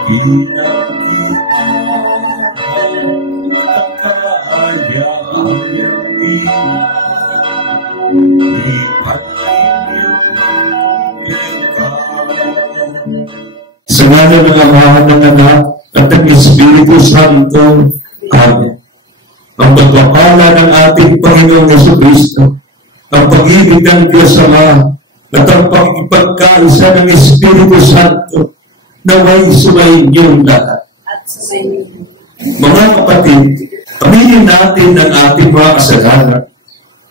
Sa ngalan ng Ama, ng Anak, at ng Espiritu Santo. Amen. Ang pagpapala ng ating Panginoong Jesucristo, ang pag-ibig ng Diyos Ama, at ang pagkakaisa ng Espiritu Santo, naway sumayin niyong lahat. Mga kapatid, aminin natin ang ating mga kasalanan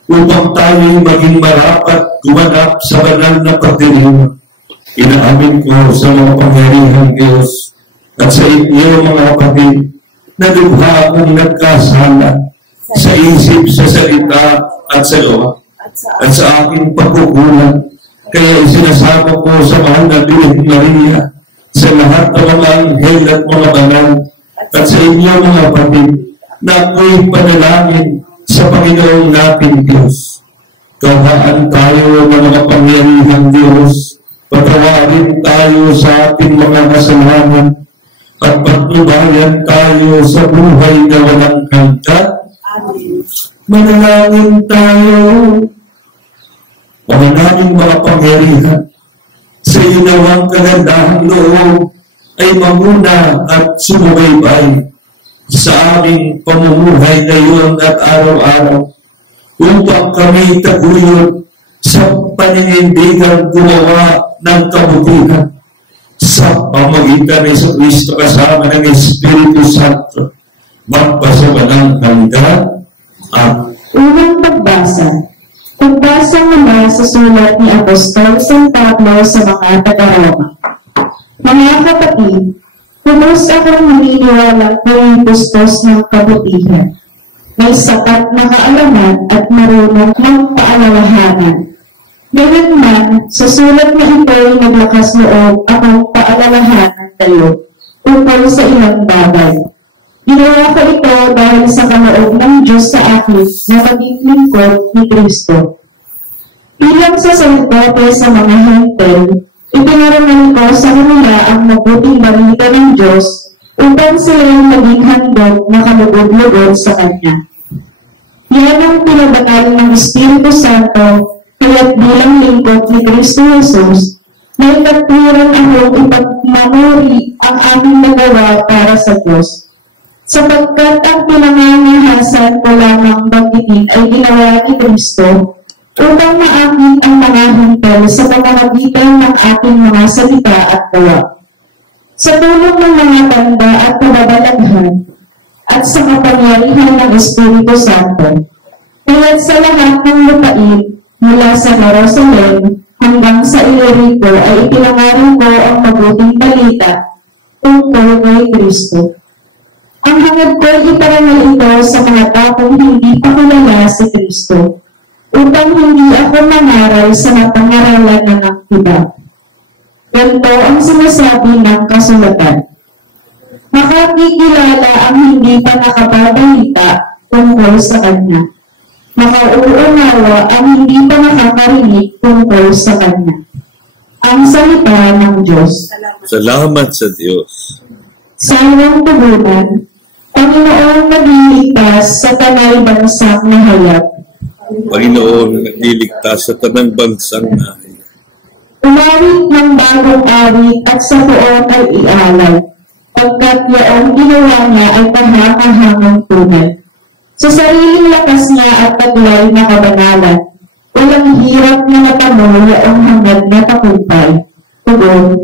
upang tayo'y maging marapat gumanap sa banal na pagdiriwang. Inaamin ko sa mga pangyarihang Diyos at sa inyo mga kapatid na lubha akong nagkasala sa isip, sa salita at sa gawa at sa aking pagkukulang. Kaya isinasama ko sa mahal na Birhen Maria, sa lahat ng mga anghel at mga banal at sa inyo mga kapatid na ako'y panalangin sa Panginoong nating Diyos. Kawaan tayo ng mga pangyarihang Diyos, patawarin tayo sa ating mga kasalanan at patnubayan tayo sa buhay na walang hanggan. Manalangin tayo. Mga naming mga pangyarihan, sa inawang kagandahang loob ay mamuna at sumubaybay sa aming pamumuhay ngayon at araw-araw upang kami taguyod sa paninindigan gumawa ng kabutihan sa pamagitan ni Jesucristo kasama ng Espiritu Santo magpasawalang hanggan. Unang pagbasa. Pagbasa mula sa sulat ni Apostol San Pablo sa mga taga-Roma. Mga kapatid, lubos akong naniniwalang pumipustos ng kabutihan. May sapat na kaalaman at marunong ng paalalahanan. Ganun man, sa sulat na ito ay naglakas loob akong paalalahanan kayo tungkol sa ilang bagay. Ginawa ko ito dahil sa kaloob ng Diyos sa akin na maging lingkod ni Kristo. Bilang saserdote sa mga hentel, ipinarangal ko sa kanila ang mabuting balita ng Diyos upang silang maging handog na kalugod-lugod sa Kanya. Yan ang pinabanal ng Espiritu Santo, kaya't bilang lingkod ni Kristo Jesus, may katwiran akong ipagmamuri ang aming nagawa para sa Diyos. Sapagkat ang pinangangahasan ko lamang banggitin ay ginawa ni Kristo upang maakit ang mga hentel sa pamamagitan ng aking mga salita at gawa. Sa tulong ng mga tanda at pababalaghan at sa kapangyarihan ng Espiritu Santo, kaya't sa lahat ng lupain mula sa Jerusalem hanggang sa Illyricum ay ipinangaral ko ang mabuting balita tungkol kay Kristo. Ang hangad ko ay iparangal ito sa mga taong hindi pa kilala si Kristo, upang hindi ako mangaral sa napangaralan na ng iba. Ganito ang sinasabi ng kasulatan. Makakikilala ang hindi pa nakababalita tungkol sa Kanya. Makauunawa ang hindi pa nakakarinig tungkol sa Kanya. Ang salita ng Diyos. Salamat sa Diyos. Sa iyong tugunan, Panginoon nagliligtas sa tanay bansang nahayag. Panginoon nagliligtas sa tanang bansang nahayag. Umawit ng bagong awit at sa poon ay ialay, pagkat yaong ginawa niya ay kahangahangang tunay. Sa sariling lakas niya at taglay na kabanalan, walang hirap na natamo yaong hangad na takumpay. Tugon.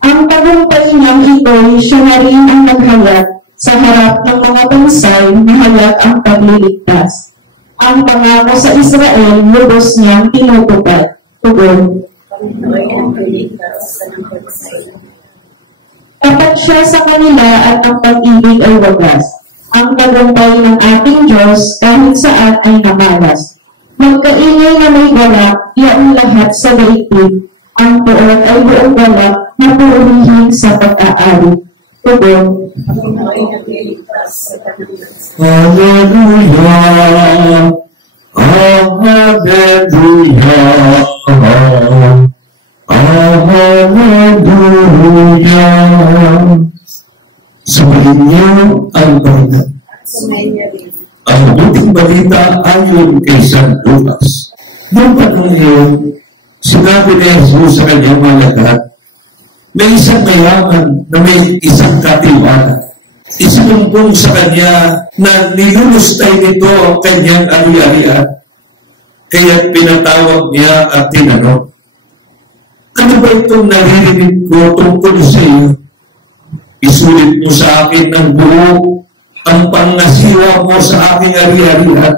Ang tagumpay niyang ito'y siya na rin ang naghayag sa harap ng mga bansay na hayag ang pagliligtas. Ang pangako sa Israel, lubos niyang tinutupad. Tugon. Tapat siya sa kanila at ang pag-ibig ay wagas. Ang tagumpay ng ating Diyos kahit saan ay namalas. Magkaingay na may galak, yaong lahat sa daigdig. Ang tuon ay buong galak na purihin sa pag-aari. Tugon. Hallelujah! Hallelujah! inyo ang Panginoon. Ang mabuting balita ayon kay San Lucas. Noong panahon yun, sinabi ni Jesus sa kanyang mga lahat, may isang mayaman na may isang katiwala. Isinumbong sa kanya na nilulustay nito ang kanyang ari-arian. Kaya pinatawag niya at tinanong, ano ba itong naririnig ko tungkol sa iyo? Isulit mo sa akin ng buo ang pangasiwa mo sa aking ari-arian.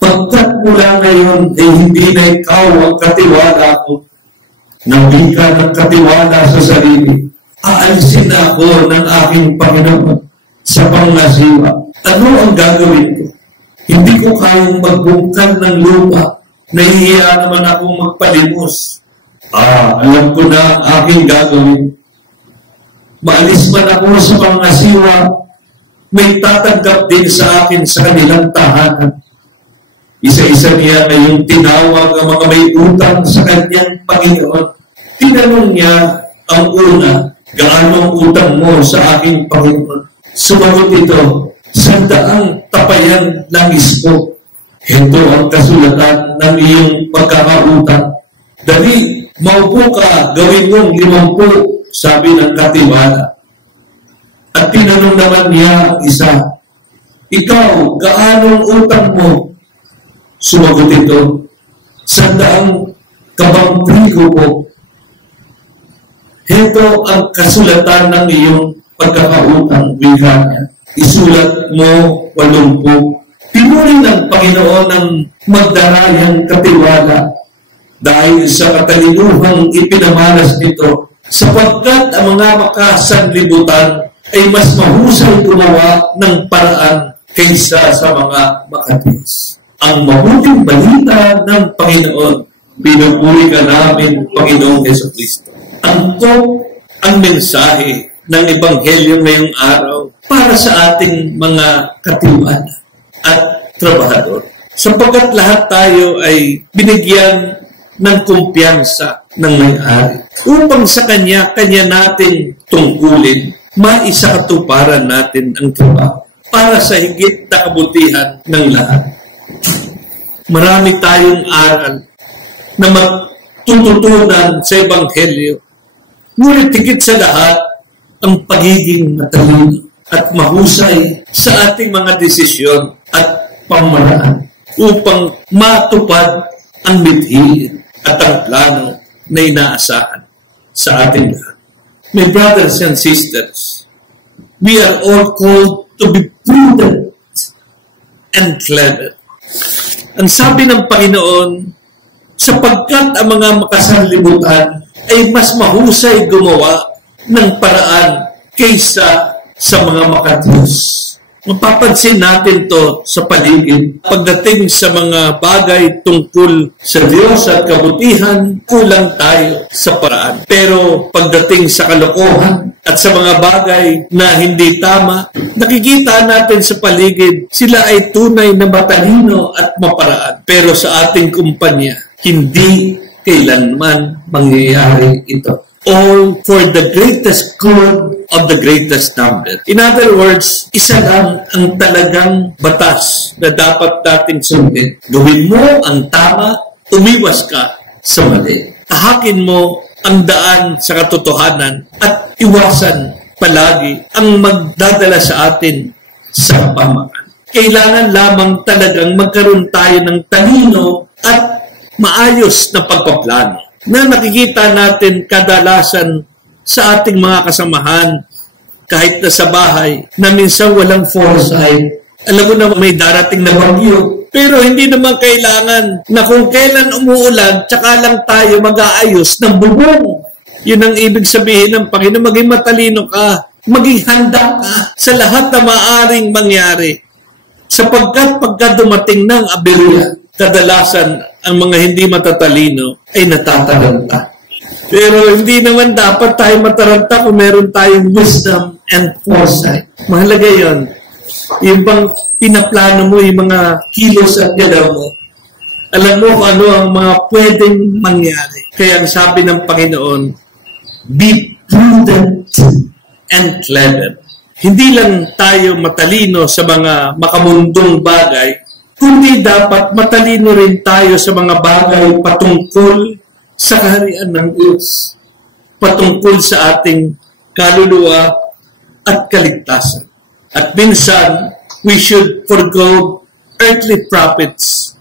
Pagkat mula ngayon ay hindi na ikaw ang katiwala ko. Nabi ka ng katiwala sa sarili. Aalisin ako ng aking Panginoon sa pangasiwa. Ano ang gagawin ko? Hindi ko kayang magbungkal ng lupa. Nahihiya naman akong magpalimos. Alam ko na ang aking gagawin. Maalis man ako sa pangasiwa, may tatanggap din sa akin sa kanilang tahanan. Isa-isa niya ngayong tinawag ang mga may utang sa kanyang Panginoon. Tinanong niya ang una, gaano ang utang mo sa aking Panginoon? Sumagot ito, 100 tapayan langis ko. Ito ang kasulatan ng iyong pagkakautang. Dali, maupo ka, gawin mong 50, sabi ng katiwala. At tinanong naman niya ang isa, ikaw, gaano ang utang mo? Sumagot ito, 100 kabang trigo po. Ito ang kasulatan ng iyong pagkakautang, wika niya. Isulat mo 80. Pinunin ng Panginoon ang magdarayang katiwala dahil sa katalinuhang ipinamalas nito, sapagkat ang mga makasanlibutan ay mas mahusay gumawa ng paraan kaysa sa mga makatiis. Ang mabuting balita ng Panginoon, pinupuri ka namin, Panginoong Jesucristo. Ang mensahe ng Ebanghelyo ngayong araw para sa ating mga katiwala at trabahador. Sapagkat lahat tayo ay binigyan ng kumpiyansa ng may-ari upang sa kanya natin tungkulin, maisakatuparan natin ang trabaho para sa higit na kabutihan ng lahat. Marami tayong aral na matututunan sa Ebanghelyo. Ngunit higit sa lahat, ang pagiging matalino at mahusay sa ating mga desisyon at pamaraan upang matupad ang mithiin at ang plano na inaasahan sa ating lahat. My brothers and sisters, we are all called to be prudent and clever. Ang sabi ng Panginoon, sapagkat ang mga makasanlibutan ay mas mahusay gumawa ng paraan kaysa sa mga makatiis. Mapapansin natin to sa paligid. Pagdating sa mga bagay tungkol sa Diyos at kabutihan, kulang tayo sa paraan. Pero pagdating sa kalokohan at sa mga bagay na hindi tama, nakikita natin sa paligid, sila ay tunay na matalino at maparaan. Pero sa ating kumpanya, hindi kailanman mangyayari ito. All for the greatest good of the greatest number. In other words, isa lang ang talagang batas na dapat nating sundin. Gawin mo ang tama, umiwas ka sa mali. Tahakin mo ang daan sa katotohanan at iwasan palagi ang magdadala sa atin sa kapamakan. Kailangan lamang talagang magkaroon tayo ng talino at maayos na pagpaplano na nakikita natin kadalasan sa ating mga kasamahan kahit na sa bahay na minsan walang foresight. Alam mo na may darating na bagyo, pero hindi naman kailangan na kung kailan umuulan, tsaka lang tayo mag-aayos ng bubong. Yun ang ibig sabihin ng Panginoon, maging matalino ka, maging handa ka sa lahat na maaaring mangyari. Sapagkat pagka dumating ng aberya, kadalasan ang mga hindi matatalino ay natataranta. Pero hindi naman dapat tayo mataranta kung meron tayong wisdom and foresight. Mahalaga yun. Yung bang pinaplano mo, yung mga kilos at galaw mo, alam mo kung ano ang mga pwedeng mangyari. Kaya ang sabi ng Panginoon, be prudent and clever. hindi lang tayo matalino sa mga makamundong bagay, kundi dapat matalino rin tayo sa mga bagay patungkol sa kaharian ng Diyos, patungkol sa ating kaluluwa at kaligtasan. At minsan, we should forgo earthly profits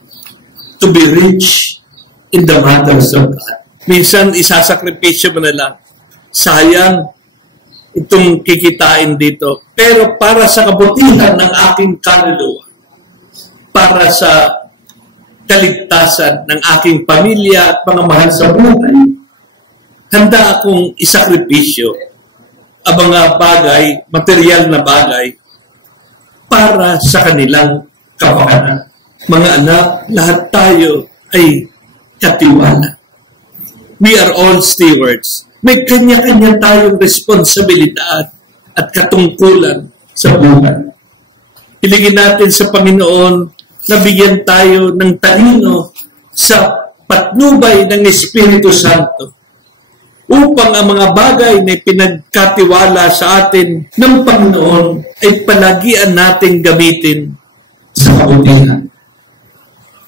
to be rich in the matters of God. Minsan, isasakripisyo mo na lang. Sayang itong kikitain dito. Pero para sa kabutihan ng aking kaluluwa, para sa kaligtasan ng aking pamilya at mga mahal sa buhay, handa akong isakripisyo ang mga bagay, material na bagay, para sa kanilang kapakanan. Mga anak, lahat tayo ay katiwala. We are all stewards. May kanya-kanya tayong responsibilidad at katungkulan sa buhay. Hilingin natin sa Panginoon na bigyan tayo ng talino sa patnubay ng Espiritu Santo upang ang mga bagay na pinagkatiwala sa atin ng Panginoon ay palagian nating gamitin sa kabutihan.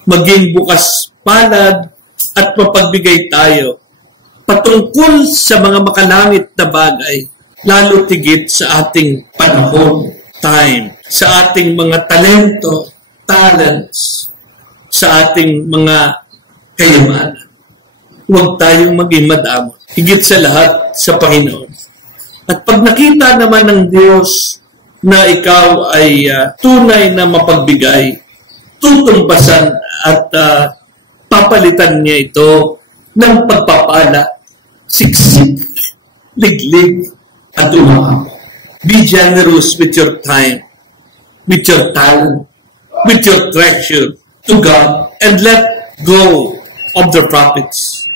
Maging bukas palad at mapagbigay tayo patungkol sa mga makalangit na bagay, lalo tigit sa ating panahon, time, sa ating mga talento, talents, sa ating mga kayamanan. Huwag tayong maging madamo. Higit sa lahat sa Panginoon. At pag nakita naman ng Diyos na ikaw ay tunay na mapagbigay, tutumbasan at papalitan niya ito ng pagpapala, siksik, liglig, at umahap. Be generous with your time, with your talent, with your treasure to God, and let go of the profits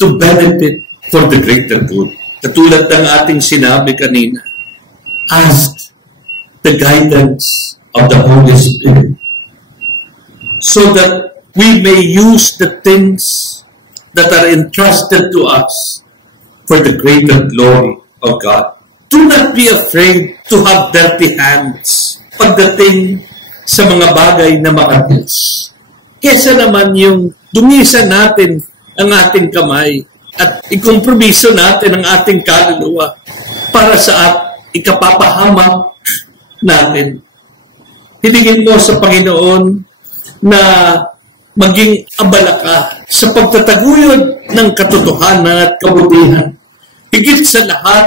to benefit for the greater good. Katulad ng ating sinabi kanina, ask the guidance of the Holy Spirit so that we may use the things that are entrusted to us for the greater glory of God. Do not be afraid to have dirty hands pagdating sa mga bagay na makatils. Kesa naman yung dumisan natin ang ating kamay at ikompromiso natin ang ating kaluluwa para sa ikapapahamak natin. Hilingin mo sa Panginoon na maging abala ka sa pagtataguyod ng katotohanan at kabutihan. Higit sa lahat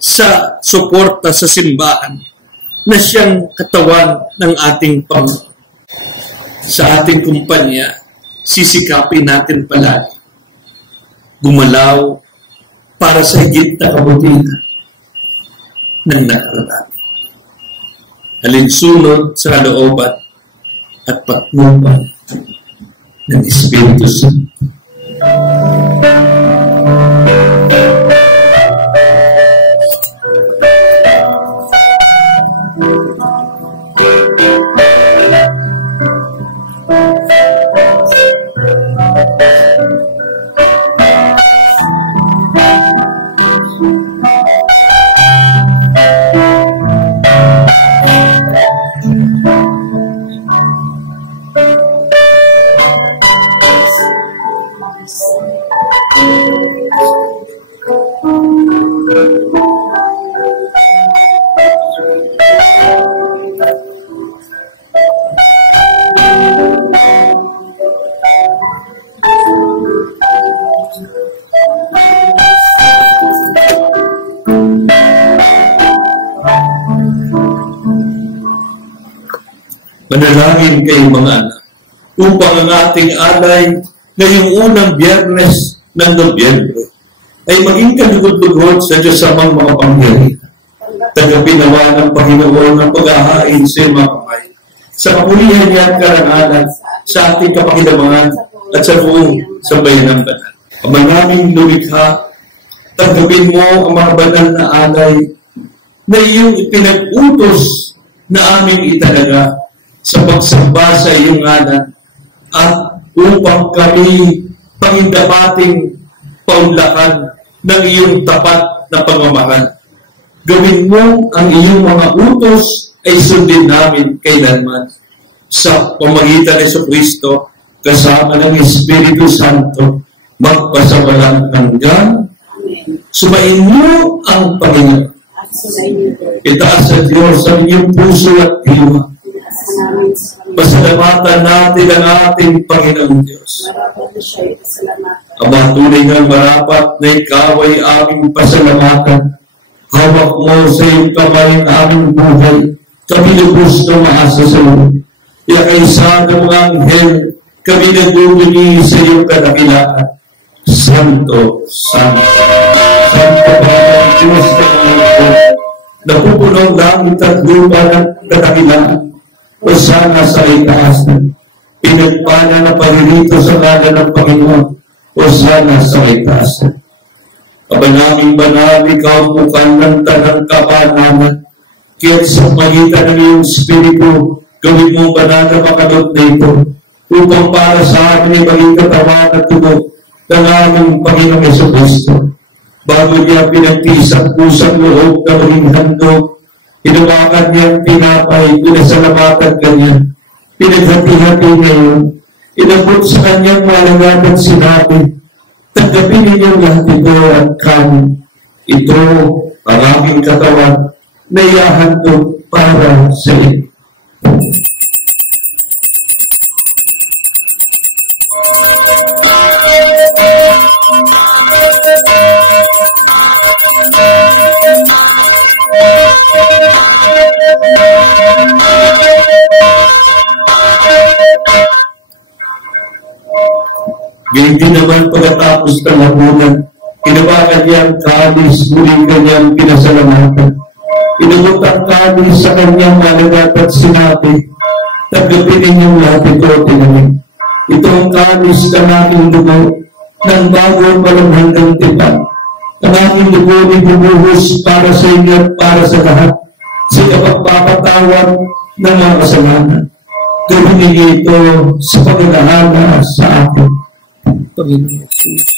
sa suporta sa simbahan na siyang katawan ng ating Panginoon. Sa ating kumpanya, sisikapin natin palagi gumalaw para sa higit na kabutihan ng nakararami. Alinsunod sa kalooban at patnubay ng Espiritu Santo. Manalangin kayo mga anak upang ang ating alay ngayong unang Biyernes ng Nobyembre ay maging kalugod-lugod sa Diyos amang makapangyarihan. Tagapin naman ng Panginoon ang pag-ahain sa mga kamay sa kapulihan niya at karangalan sa ating kapakilamangan at sa buong sambayan ng banal. Ama naming lumikha, tanggapin mo ang mga banal na alay na iyong ipinag-utos na aming italaga sa pagsamba sa iyong ngalan at upang kami pangindapating paunlakan ng iyong tapat na pagmamahal. Gawin mo ang iyong mga utos ay sundin namin kailanman. Sa pamagitan ni Jesucristo, kasama ng Espiritu Santo, magpasawalang hanggan. Sumayin mo ang Panginoon. Itaas sa Diyos ang iyong puso at diwa. Pasalamatan natin ang ating Panginoon Diyos. Ama, tunay ng marapat na ikaw ay aming pasalamatan. Hawak mo sa iyong kamay ang aming buhay. Kami lubos na maasa sa iyo. Kaya kaysa ng mga anghel, kami nagubuni sa iyong kadakilaan. Santo, Santo, Santo Panginoon Diyos ng mundo, napupunong langit at lupa ng kadakilaan. O sana sa itaas na pinagpala na paririto sa ngalan ng Panginoon. O sana sa itaas na kabanaming banal, ikaw mukhang ng tanang kapanaman. Kaya't sa pagitan ng iyong Espiritu, gawin mo banal na makalot na ito upang para sa amin ay maging katawan at tunog ng aming Panginoong Jesucristo. Bago niya pinagtis ang pusang loob na maging handog, hinawakan niya ang tinapay, pinasalamatan kanya, pinaghati-hati ngayon, inabot sa kanyang malangan at sinabi, tanggapin ninyong lahat ito at kanin. Ito ang aking katawan na ihahandog para sa iyo. Ganyan din naman pagkatapos ng hapunan, hinawakan niya ang kalis, muli kanyang pinasalamatan. Inabot ang kalis sa kanyang malagat at sinabi, tanggapin ninyong lahat ito, tinamin. Ito ang kalis ng aking dugo, ng bagong malamhandang tipan. Ang aking dugo ay bumuhos para sa inyo at para sa lahat, sa kapagpapatawad ng mga kasalanan. Gawin ninyo ito sa pag-alala sa akin. Panginoon Jesus.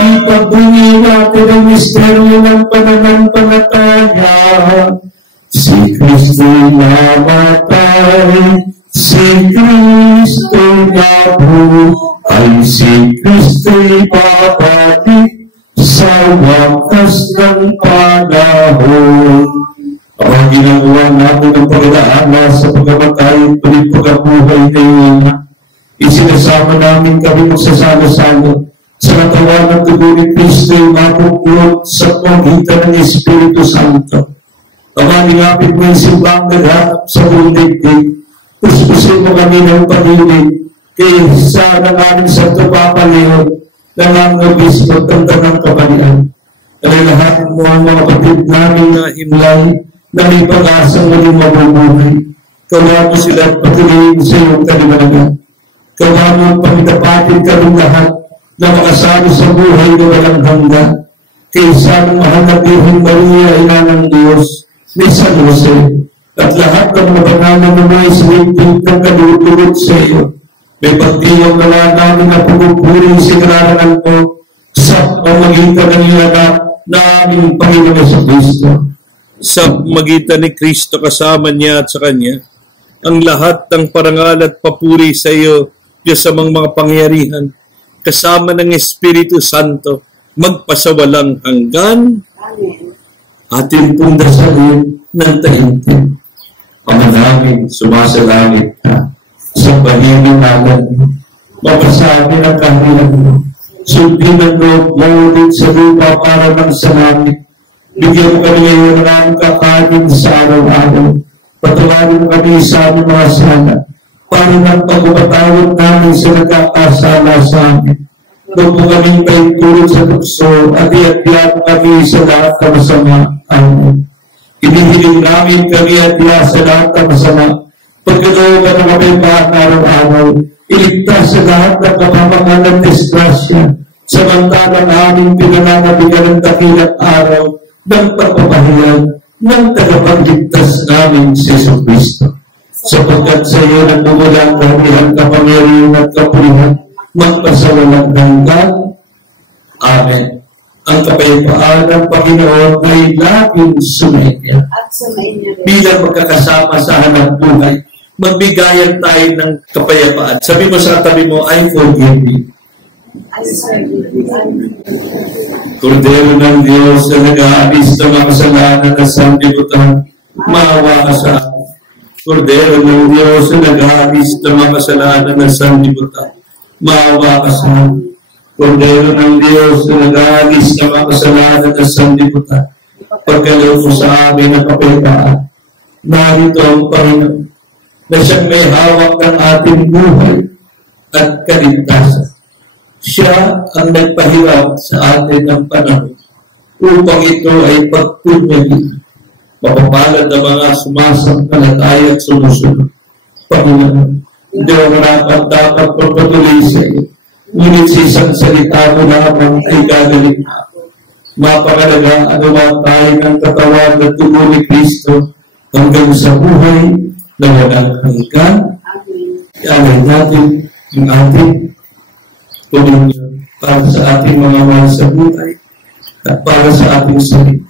Ipagbunyi natin ang misteryo ng pananampalataya. Si Kristo'y namatay, si Kristo'y nabuhay, si Kristo'y babalik sa wakas ng panahon. Ang ginagawa natin ng pag-alaala sa pagkamatay at pagkabuhay na yun, isinasama namin kami magsasama-sama sa katawan ng dugo ni Kristo yung mapupunod sa pamagitan ng Espiritu Santo. Ama, nilapit mo yung simbang naghahap sa buong digdig. Puspusin mo kami ng pag-ibig kaysa ng aming Santo Papa Leon ng ang obispo at ng kapalian. Kailangan mo ang mga kapatid namin na himlay na may pag-asang muling mabubuhay. Kawa mo sila at patuloyin sa iyong kaliwanagan. Kawa mo ang pagdapatin kami lahat na makasalo sa buhay na walang hangga. Kaysa ng mahal na Birhen Maria, Ina ng Diyos, ni San Jose, at lahat ng mga bangalan na may siligpig ng kalutulot sa iyo. May pagtiyong na namin na pumupuri sa kararangan mo sa pamagitan ng iyong anak na aming Panginoon Jesucristo. Sa magitan ni Kristo kasama niya at sa Kanya, ang lahat ng parangal at papuri sa iyo, Diyos amang mga pangyarihan, kasama ng Espiritu Santo, magpasawalang hanggan. Amen. Ating pong dasalin ng taimtim. Ama namin, sumasalangit ka sa pahingin namin. Mapasabi ng kaharian mo. Sundin ang loob mo ulit sa lupa para ng salamin. Bigyan mo kami ngayon ng aming kakanin sa araw-araw. Patawarin mo kami sa aming mga sala para ng pagpapatawad namin sa nagkakasala sa amin. Huwag mo kaming paintulog sa tukso at iatya mo kami sa lahat na masama. Amen. Inihiling namin kami at iya sa lahat na masama. Pagkalooban ng kapayapaan araw-araw, iligtas sa lahat ng kapamakan at disgrasya, samantalang aming pinananabigan ng dakilang araw ng pagpapahayag ng tagapagligtas namin si Jesucristo. Sa Sapagkat sa iyo nagmumula ang kaharian, kapangyarihan at kapulihan, magpasawalang hanggan. Amen. Ang kapayapaan ng Panginoon ay laging sumainyo. Bilang magkakasama sa hanap buhay, magbigayan tayo ng kapayapaan. Sabi mo sa tabi mo, I forgive you. Kordero ng Diyos na nag-aalis ng mga kasalanan na sanlibutan, maawa ka sa akin. Kordero ng Diyos na nag-aalis ng mga kasalanan na sanlibutan, maawa ka sa akin. Kordero ng Diyos na nag-aalis ng mga kasalanan na sanlibutan, pagkaloob mo sa amin ng kapayapaan. Narito ang Panginoon na siyang may hawak ng ating buhay at kaligtasan. Siya ang nagpahirap sa atin ng panahon upang ito ay pagpunyagin. Mapapalad ang mga sumasampalataya at sumusunod. Panginoon, hindi ako dapat pagpatuloy sa iyo. Ngunit sa isang salita mo lamang ay gagaling ako. Mapakalaga anuman tayo ng katawan na tubo ni Kristo hanggang sa buhay na walang hanggan. Ialay natin ang ating Panginoon para sa ating mga mahal sa buhay at para sa ating sarili.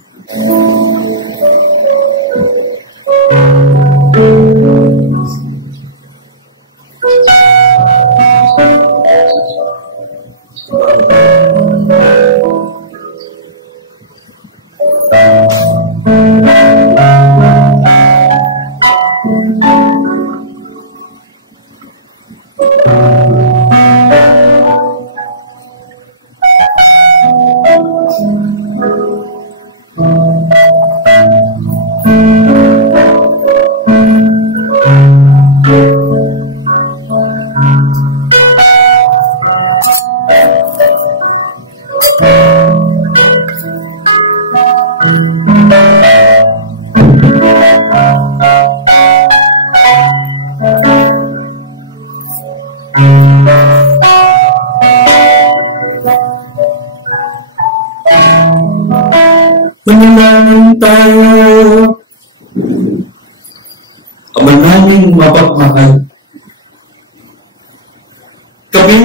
Manalangin tayo. Ama naming mapagmahal, kami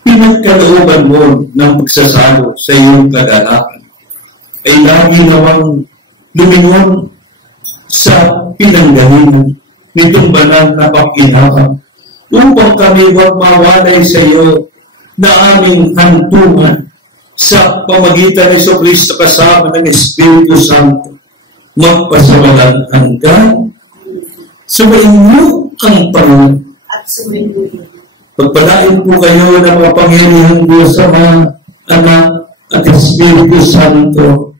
pinagkalooban mo ng pagsasalo sa iyong kagalakan ay lagi namang lumingon sa pinanggalingan nitong banal na pagkinawa upang kami huwag mawalay sa iyo na aming hantungan sa pamagitan ni Jesucristo kasama ng Espiritu Santo, magpasawalang hanggan. Sumayin mo ang Panginoon. At sumayin mo. Pagpalain po kayo ng makapangyarihang Diyos Ama, Anak, at Espiritu Santo,